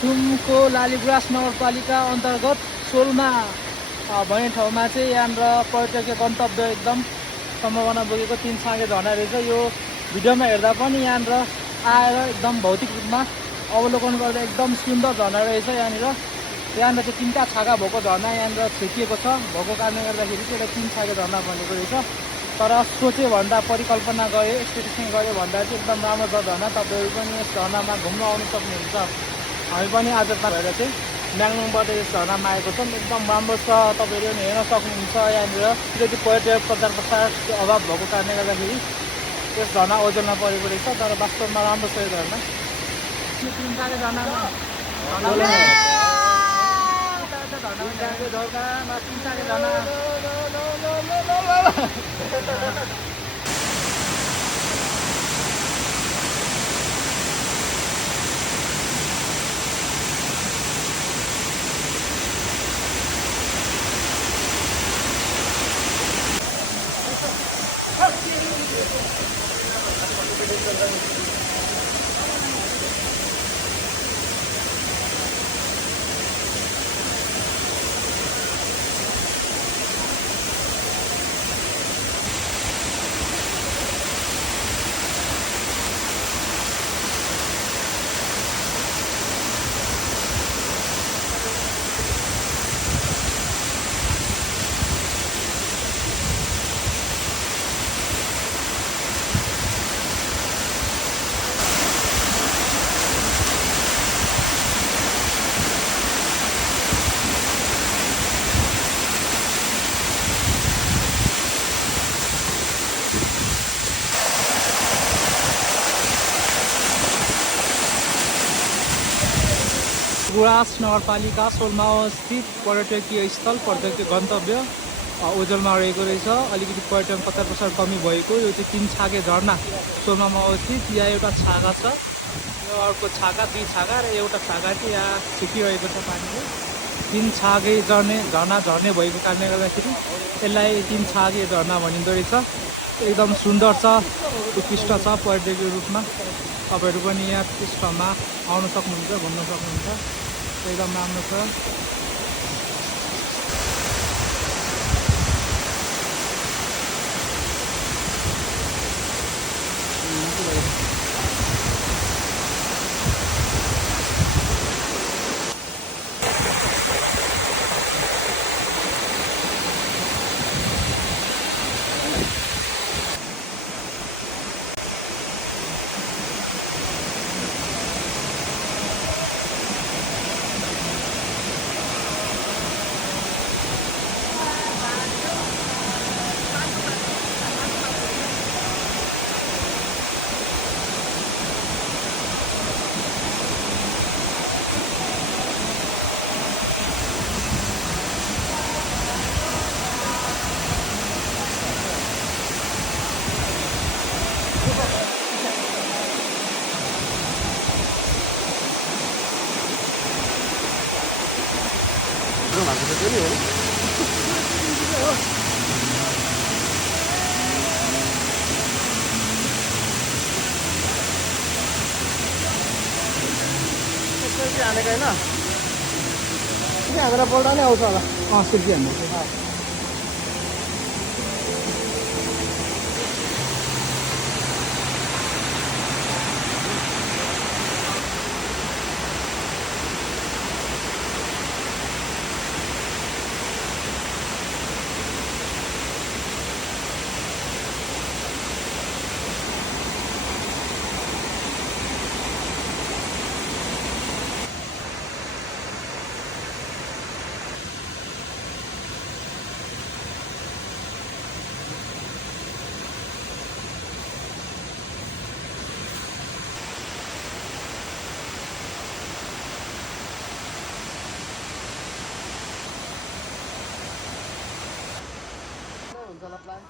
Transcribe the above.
थुमको लालीगुराँस नगरपालिका अन्तर्गत सोलमा भन्ने ठाउँमा चाहिँ यहाँनिर पर्यटकीय गन्तव्य एकदम सम्भावना बोकेको 3 छाँगे झरना रहेछ। यो भिडियोमा हेर्दा पनि यहाँनिर आएर एकदम भौतिक रूपमा अवलोकन गर्दा एकदम सुन्दर झरना रहेछ। यहाँनिर चाहिँ 3टा छाँगा भएको झरना यहाँनिर छेकिएको छ। भएको कारणले गर्दाखेरि चाहिँ एउटा 3 छाँगे झरना भनेको रहेछ। तर सोचे भन्दा परिकल्पना गरे एक्सपेक्टेसन गरे भन्दा चाहिँ एकदम राम्रो छ झरना। तपाईँहरू पनि यस झरनामा घुम्न आउनु सक्नुहुन्छ। हामी पनि आज भएर चाहिँ म्याङलुङबाट यस झरनामा आएको छौँ। एकदम राम्रो छ, तपाईँहरू पनि हेर्न सक्नुहुन्छ। यहाँनिर किनकि पर्यटक प्रचार प्रसारको अभाव भएको कारणले गर्दाखेरि यस झरना ओझेलमा परेको रहेछ। तर वास्तवमा राम्रो छ यो झरना। गुराँस नगरपालिका सोलमा अवस्थित पर्यटकीय स्थल पर्यटकीय गन्तव्य ओझेलमा रहेको रहेछ। अलिकति पर्यटन प्रचार प्रसार कमी भएको यो चाहिँ 3 छाँगे झरना सोलमामा अवस्थित। यहाँ एउटा छाँगा छ, यो अर्को छाँगा, 2 छाँगा र एउटा छाँगा चाहिँ यहाँ छिकिरहेको छ पानीले। 3 छाँगे झरना झर्ने भएको कारणले गर्दाखेरि यसलाई 3 छाँगे झरना भनिँदो रहेछ। एकदम सुन्दर छ, उत्कृष्ट छ पर्यटकीय रूपमा। तपाईँहरू पनि यहाँ त्यस ठाउँमा आउन सक्नुहुन्छ, घुम्न सक्नुहुन्छ। एकदम राम्रो छ। हानेको होइन हामीलाई बोल्दा नै आउँछ होला। सिर्की हान्नु हुन्छ होला प्लान।